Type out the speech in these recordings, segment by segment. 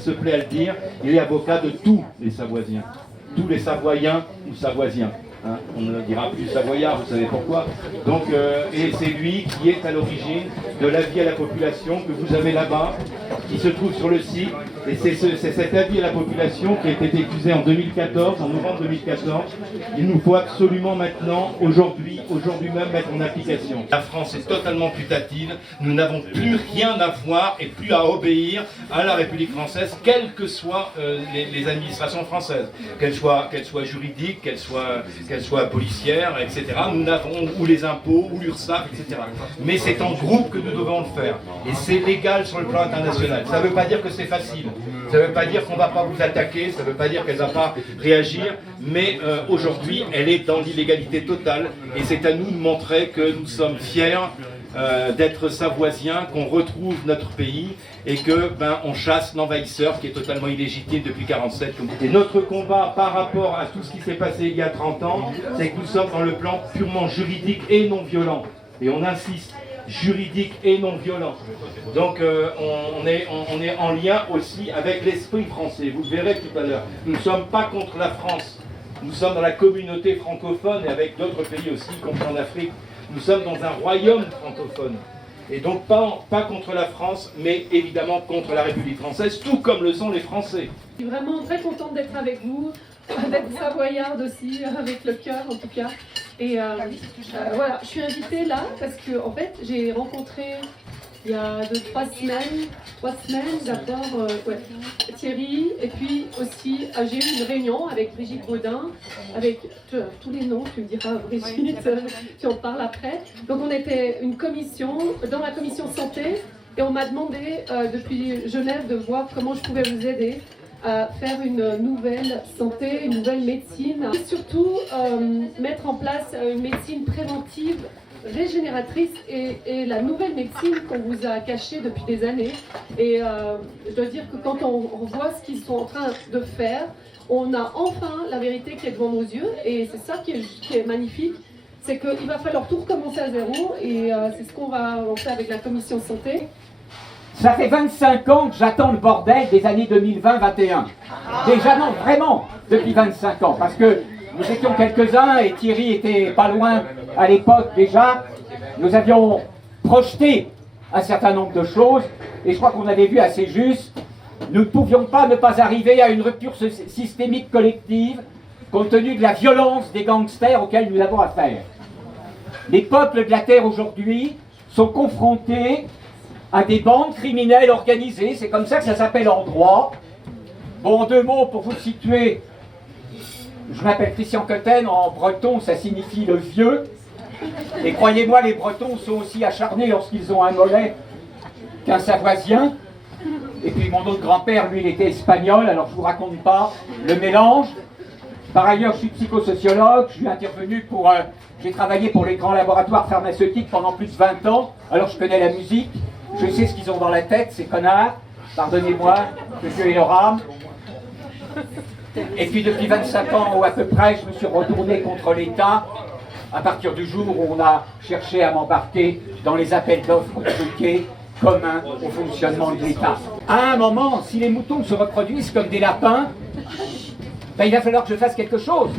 il se plaît à le dire, il est avocat de tous les Savoisiens. Tous les Savoyens ou Savoisiens. Hein, on ne dira plus Savoyard, vous savez pourquoi. Donc, et c'est lui qui est à l'origine de l'avis à la population que vous avez là-bas, qui se trouve sur le site. Et c'est cet avis à la population qui a été diffusé en 2014, en novembre 2014. Il nous faut absolument maintenant, aujourd'hui même, mettre en application. La France est totalement putative. Nous n'avons plus rien à voir et plus à obéir à la République française, quelles que soient les administrations françaises, qu'elles soient juridiques, qu'elles soient policières, etc. Nous n'avons, ou les impôts, ou l'URSSAF, etc. Mais c'est en groupe que nous devons le faire. Et c'est légal sur le plan international. Ça ne veut pas dire que c'est facile. Ça ne veut pas dire qu'on ne va pas vous attaquer, ça ne veut pas dire qu'elle ne va pas réagir, mais aujourd'hui, elle est dans l'illégalité totale. Et c'est à nous de montrer que nous sommes fiers d'être savoisiens, qu'on retrouve notre pays et que on chasse l'envahisseur qui est totalement illégitime depuis 1947. Et notre combat par rapport à tout ce qui s'est passé il y a 30 ans, c'est que nous sommes dans le plan purement juridique et non violent. Et on insiste, juridique et non violent. Donc on est en lien aussi avec l'esprit français. Vous le verrez tout à l'heure. Nous ne sommes pas contre la France. Nous sommes dans la communauté francophone et avec d'autres pays aussi, y compris en Afrique. Nous sommes dans un royaume francophone. Et donc pas contre la France, mais évidemment contre la République française, tout comme le sont les Français. Je suis vraiment très contente d'être avec vous, d'être savoyarde aussi, avec le cœur en tout cas. Et voilà, je suis invitée là parce que en fait j'ai rencontré il y a 3 semaines d'abord Thierry, et puis aussi j'ai eu une réunion avec Brigitte Baudin, avec tous les noms, tu me diras Brigitte, tu en parles après. Donc on était une commission, dans la commission santé, et on m'a demandé depuis Genève de voir comment je pouvais vous aider à faire une nouvelle santé, une nouvelle médecine, et surtout mettre en place une médecine préventive, régénératrice et la nouvelle médecine qu'on vous a cachée depuis des années. Et je dois dire que quand on voit ce qu'ils sont en train de faire, on a enfin la vérité qui est devant nos yeux, et c'est ça qui est magnifique, c'est qu'il va falloir tout recommencer à zéro, et c'est ce qu'on va faire avec la commission santé. Ça fait 25 ans que j'attends le bordel des années 2020-21. Déjà non, vraiment, depuis 25 ans, parce que nous étions quelques-uns et Thierry était pas loin à l'époque déjà. Nous avions projeté un certain nombre de choses et je crois qu'on avait vu assez juste. Nous ne pouvions pas ne pas arriver à une rupture systémique collective compte tenu de la violence des gangsters auxquels nous avons affaire. Les peuples de la Terre aujourd'hui sont confrontés à des bandes criminelles organisées, c'est comme ça que ça s'appelle en droit. Bon, en 2 mots pour vous situer. Je m'appelle Christian Cotten, en breton ça signifie le vieux. Et croyez-moi, les Bretons sont aussi acharnés lorsqu'ils ont un mollet qu'un Savoisien. Et puis mon autre grand-père, lui, il était espagnol, alors je ne vous raconte pas le mélange. Par ailleurs, je suis psychosociologue, je suis intervenu j'ai travaillé pour les grands laboratoires pharmaceutiques pendant plus de 20 ans, alors je connais la musique, je sais ce qu'ils ont dans la tête, ces connards, pardonnez-moi, que Dieu ait leur âme. Et puis depuis 25 ans ou à peu près, je me suis retourné contre l'État à partir du jour où on a cherché à m'embarquer dans les appels d'offres truqués communs au fonctionnement de l'État. À un moment, si les moutons se reproduisent comme des lapins, il va falloir que je fasse quelque chose.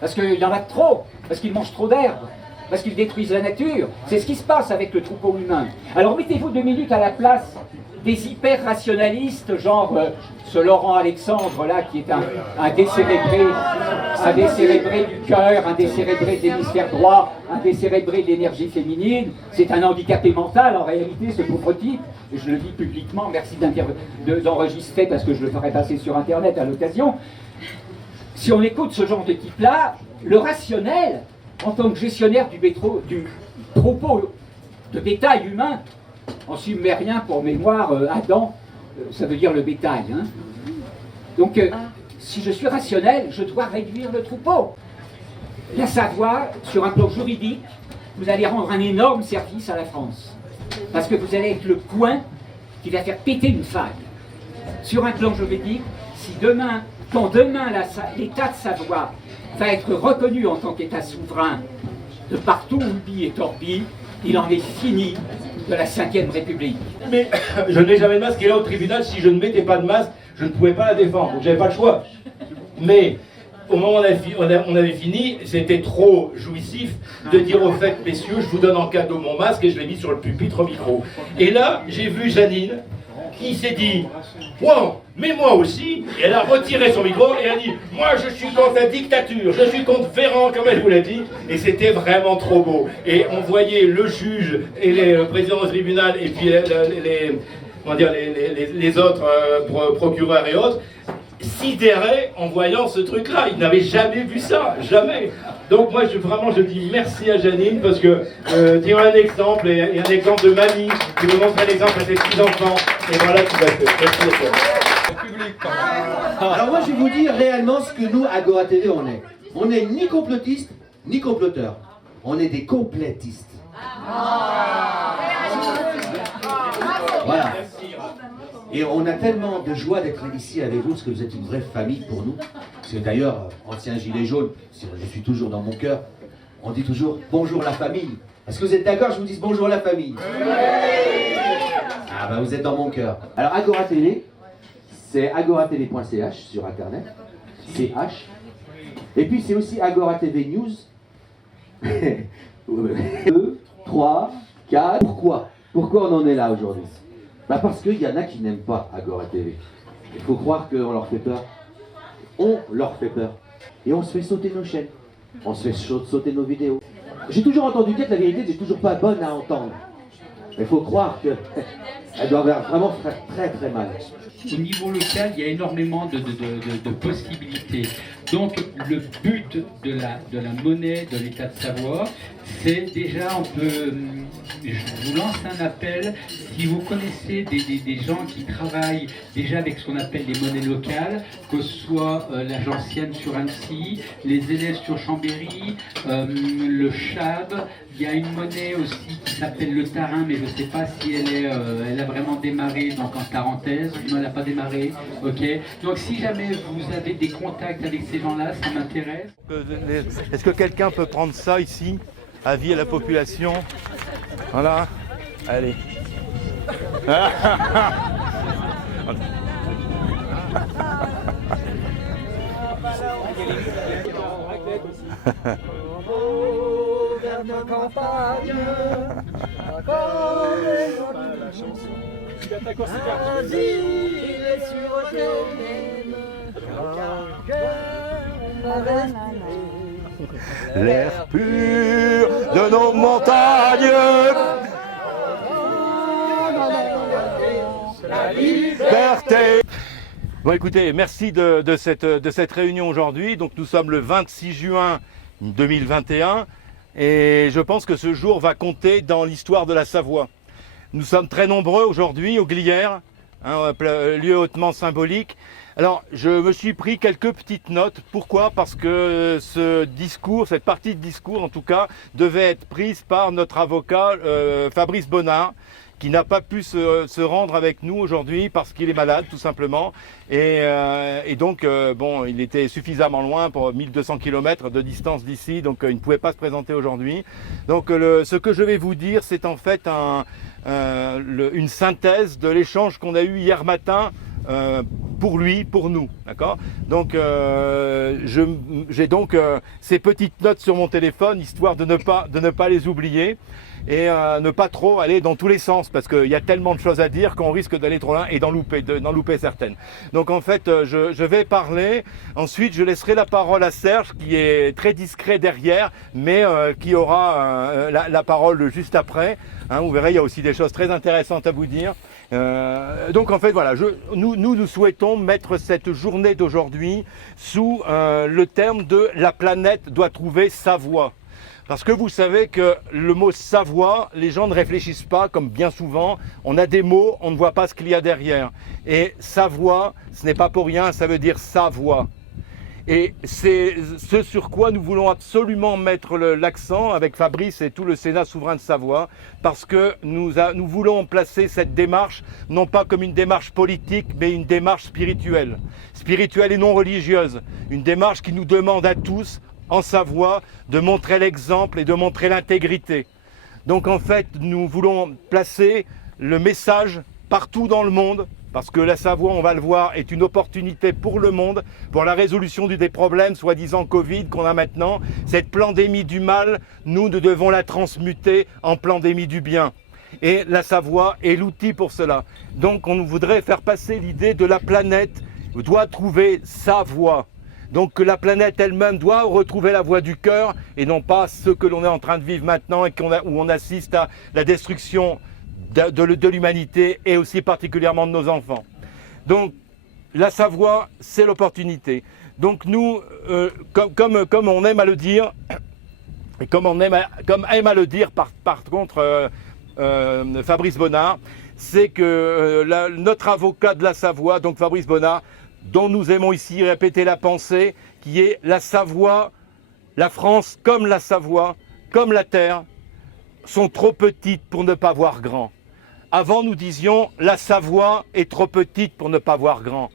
Parce qu'il y en a trop, parce qu'ils mangent trop d'herbe, parce qu'ils détruisent la nature. C'est ce qui se passe avec le troupeau humain. Alors mettez-vous 2 minutes à la place des hyper-rationalistes, genre ce Laurent Alexandre là, qui est un décérébré du cœur, un décérébré de l'hémisphère droit, un décérébré de l'énergie féminine. C'est un handicapé mental en réalité, ce pauvre type. Et je le dis publiquement, merci d'enregistrer parce que je le ferai passer sur internet à l'occasion. Si on écoute ce genre de type-là, le rationnel, en tant que gestionnaire du troupeau de bétail humain, en sumérien pour mémoire, Adam, ça veut dire le bétail. Hein. Donc, si je suis rationnel, je dois réduire le troupeau. La Savoie, sur un plan juridique, vous allez rendre un énorme service à la France. Parce que vous allez être le point qui va faire péter une faille. Sur un plan juridique, quand demain l'État de Savoie va être reconnu en tant qu'État souverain de partout où Ulby et Torby, il en est fini de la 5e République. Mais je n'ai jamais de masque et là au tribunal, si je ne mettais pas de masque, je ne pouvais pas la défendre, donc j'avais pas le choix. Mais au moment où on avait fini, c'était trop jouissif de dire au fait, messieurs, je vous donne en cadeau mon masque et je l'ai mis sur le pupitre au micro. Et là, j'ai vu Janine qui s'est dit, wow, mais moi aussi, et elle a retiré son micro et elle a dit, moi je suis contre la dictature, je suis contre Ferrand, comme elle vous l'a dit, et c'était vraiment trop beau. Et on voyait le juge et le président du tribunal et puis les autres procureurs et autres, sidérés en voyant ce truc-là. Ils n'avaient jamais vu ça, jamais. Donc moi, je dis merci à Janine parce que tu as un exemple et un exemple de mamie qui me montre un exemple à ses petits-enfants. Et voilà tout va faire. Merci à toi. Alors moi, je vais vous dire réellement ce que nous, Agora TV, on est. On n'est ni complotistes, ni comploteurs. On est des complétistes. Voilà. Et on a tellement de joie d'être ici avec vous, parce que vous êtes une vraie famille pour nous. C'est d'ailleurs, ancien gilet jaune, je suis toujours dans mon cœur, on dit toujours bonjour la famille. Est-ce que vous êtes d'accord, je vous dis bonjour la famille? Ah bah vous êtes dans mon cœur. Alors Agora Télé, c'est agoratv.ch sur internet, CH. Et puis c'est aussi Agora TV News. 2, 3, 4. Pourquoi on en est là aujourd'hui? Bah parce qu'il y en a qui n'aiment pas Agora TV. Il faut croire qu'on leur fait peur. On leur fait peur. Et on se fait sauter nos chaînes. On se fait sauter nos vidéos. J'ai toujours entendu dire que la vérité n'est toujours pas bonne à entendre. Mais il faut croire qu'elle doit vraiment faire très très mal. Au niveau local, il y a énormément de possibilités. Donc le but de la monnaie de l'État de Savoie, c'est déjà, je vous lance un appel, si vous connaissez des gens qui travaillent déjà avec ce qu'on appelle les monnaies locales, que ce soit la Gentienne sur Annecy, les élèves sur Chambéry, le Chab, il y a une monnaie aussi qui s'appelle le Tarin, mais je ne sais pas si elle a vraiment démarré, donc en Tarentaise, non, elle n'a pas démarré, ok. Donc si jamais vous avez des contacts avec ces gens-là, ça m'intéresse. Est-ce que quelqu'un peut prendre ça ici? Avis à la population. Voilà. Allez. L'air pur de nos montagnes, la liberté. Bon écoutez, merci de cette réunion aujourd'hui. Donc nous sommes le 26 juin 2021 et je pense que ce jour va compter dans l'histoire de la Savoie. Nous sommes très nombreux aujourd'hui au Glières, un lieu hautement symbolique. Alors, je me suis pris quelques petites notes. Pourquoi? Parce que ce discours, cette partie de discours en tout cas, devait être prise par notre avocat Fabrice Bonnard, qui n'a pas pu se rendre avec nous aujourd'hui parce qu'il est malade tout simplement. Et donc, bon, il était suffisamment loin pour 1200 km de distance d'ici, donc il ne pouvait pas se présenter aujourd'hui. Donc, ce que je vais vous dire, c'est en fait une synthèse de l'échange qu'on a eu hier matin pour lui, pour nous, d'accord? Donc j'ai donc ces petites notes sur mon téléphone, histoire de ne pas les oublier et ne pas trop aller dans tous les sens, parce qu'il y a tellement de choses à dire qu'on risque d'aller trop loin et d'en louper certaines. Donc en fait, je vais parler, ensuite je laisserai la parole à Serge, qui est très discret derrière, mais qui aura la parole juste après. Hein, vous verrez, il y a aussi des choses très intéressantes à vous dire. Donc en fait voilà, nous souhaitons mettre cette journée d'aujourd'hui sous le terme de la planète doit trouver sa voie. Parce que vous savez que le mot Savoie, les gens ne réfléchissent pas, comme bien souvent, on a des mots, on ne voit pas ce qu'il y a derrière. Et Savoie, ce n'est pas pour rien, ça veut dire sa voix. Et c'est ce sur quoi nous voulons absolument mettre l'accent avec Fabrice et tout le Sénat souverain de Savoie, parce que nous voulons placer cette démarche non pas comme une démarche politique, mais une démarche spirituelle et non religieuse, une démarche qui nous demande à tous, en Savoie, de montrer l'exemple et de montrer l'intégrité. Donc en fait, nous voulons placer le message partout dans le monde, parce que la Savoie, on va le voir, est une opportunité pour le monde, pour la résolution des problèmes, soi-disant Covid, qu'on a maintenant. Cette pandémie du mal, nous devons la transmuter en pandémie du bien. Et la Savoie est l'outil pour cela. Donc on voudrait faire passer l'idée de la planète doit trouver sa voie. Donc que la planète elle-même doit retrouver la voie du cœur et non pas ce que l'on est en train de vivre maintenant et où on assiste à la destruction de l'humanité et aussi particulièrement de nos enfants. Donc la Savoie, c'est l'opportunité. Donc nous, comme on aime à le dire, et comme aime à le dire par contre Fabrice Bonnard, c'est que notre avocat de la Savoie, donc Fabrice Bonnard, dont nous aimons ici répéter la pensée, qui est la Savoie, la France comme la Savoie, comme la terre, sont trop petites pour ne pas voir grand. Avant, nous disions, la Savoie est trop petite pour ne pas voir grand.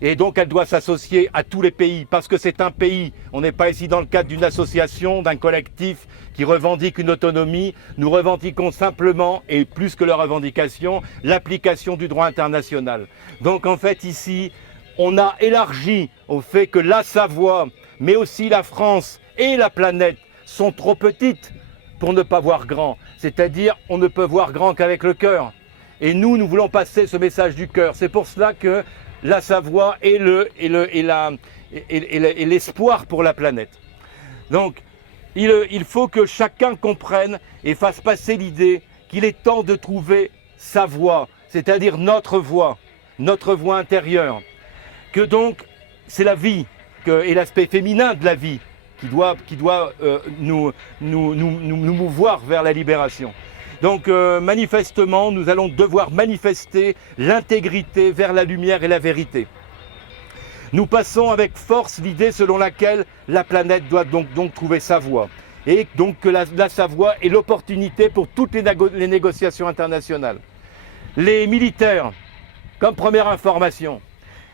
Et donc, elle doit s'associer à tous les pays, parce que c'est un pays. On n'est pas ici dans le cadre d'une association, d'un collectif qui revendique une autonomie. Nous revendiquons simplement, et plus que la revendication, l'application du droit international. Donc, en fait, ici, on a élargi au fait que la Savoie, mais aussi la France et la planète sont trop petites pour ne pas voir grand. C'est-à-dire, on ne peut voir grand qu'avec le cœur. Et nous voulons passer ce message du cœur. C'est pour cela que la Savoie est l'espoir pour la planète. Donc, il faut que chacun comprenne et fasse passer l'idée qu'il est temps de trouver sa voie, c'est-à-dire notre voie intérieure. Que donc, c'est la vie et l'aspect féminin de la vie qui doit nous mouvoir vers la libération. Donc manifestement, nous allons devoir manifester l'intégrité vers la lumière et la vérité. Nous passons avec force l'idée selon laquelle la planète doit donc trouver sa voie. Et donc que la Savoie est l'opportunité pour toutes les négociations internationales. Les militaires, comme première information,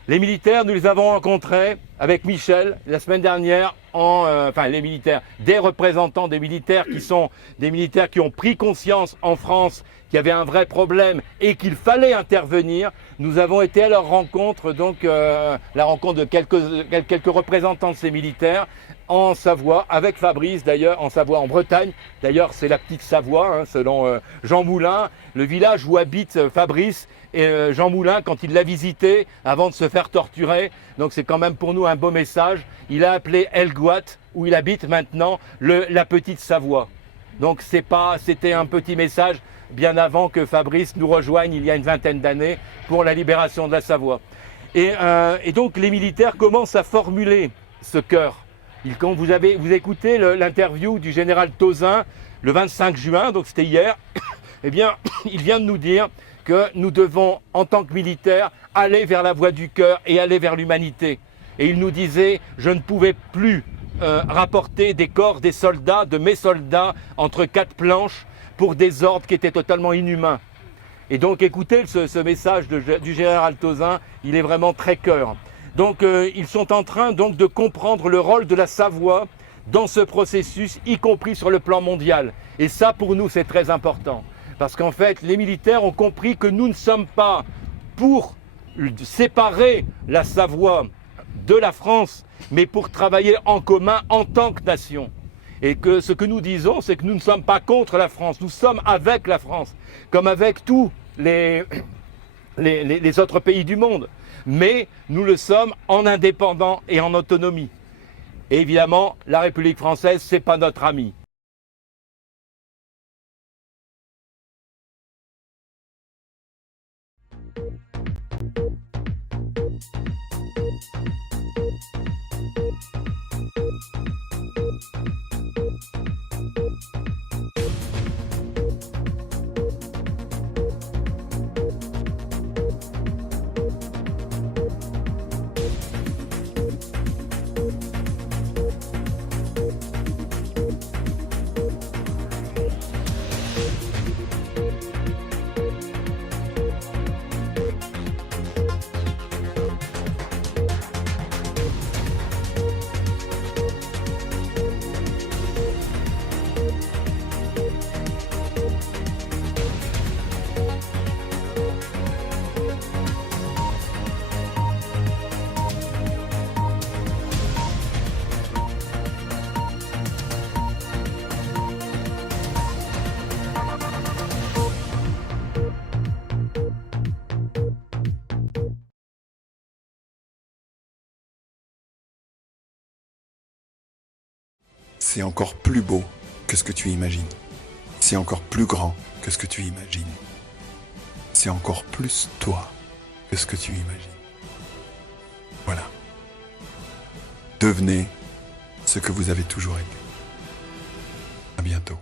les militaires, nous les avons rencontrés avec Michel la semaine dernière, les militaires, des représentants des militaires qui sont des militaires qui ont pris conscience en France qu'il y avait un vrai problème et qu'il fallait intervenir. Nous avons été à leur rencontre, donc la rencontre de quelques représentants de ces militaires en Savoie, avec Fabrice d'ailleurs, en Savoie, en Bretagne. D'ailleurs, c'est la petite Savoie, selon Jean Moulin, le village où habite Fabrice. Et Jean Moulin, quand il l'a visité, avant de se faire torturer, donc c'est quand même pour nous un beau message, il a appelé Elgoat, où il habite maintenant, la petite Savoie. Donc c'était un petit message bien avant que Fabrice nous rejoigne il y a une vingtaine d'années pour la libération de la Savoie. Et donc les militaires commencent à formuler ce cœur. Quand vous écoutez l'interview du général Tauzin le 25 juin, donc c'était hier, eh bien il vient de nous dire que nous devons, en tant que militaires, aller vers la voie du cœur et aller vers l'humanité. Et il nous disait, je ne pouvais plus rapporter des corps des soldats, de mes soldats, entre quatre planches pour des ordres qui étaient totalement inhumains. Et donc écoutez ce message du général Tauzin, il est vraiment très cœur. Donc ils sont en train donc de comprendre le rôle de la Savoie dans ce processus, y compris sur le plan mondial. Et ça, pour nous, c'est très important. Parce qu'en fait, les militaires ont compris que nous ne sommes pas pour séparer la Savoie de la France, mais pour travailler en commun en tant que nation. Et que ce que nous disons, c'est que nous ne sommes pas contre la France, nous sommes avec la France, comme avec tous les autres pays du monde. Mais nous le sommes en indépendant et en autonomie. Et évidemment, la République française, c'est pas notre ami. c'est encore plus beau que ce que tu imagines. C'est encore plus grand que ce que tu imagines. C'est encore plus toi que ce que tu imagines. Voilà. Devenez ce que vous avez toujours été. À bientôt.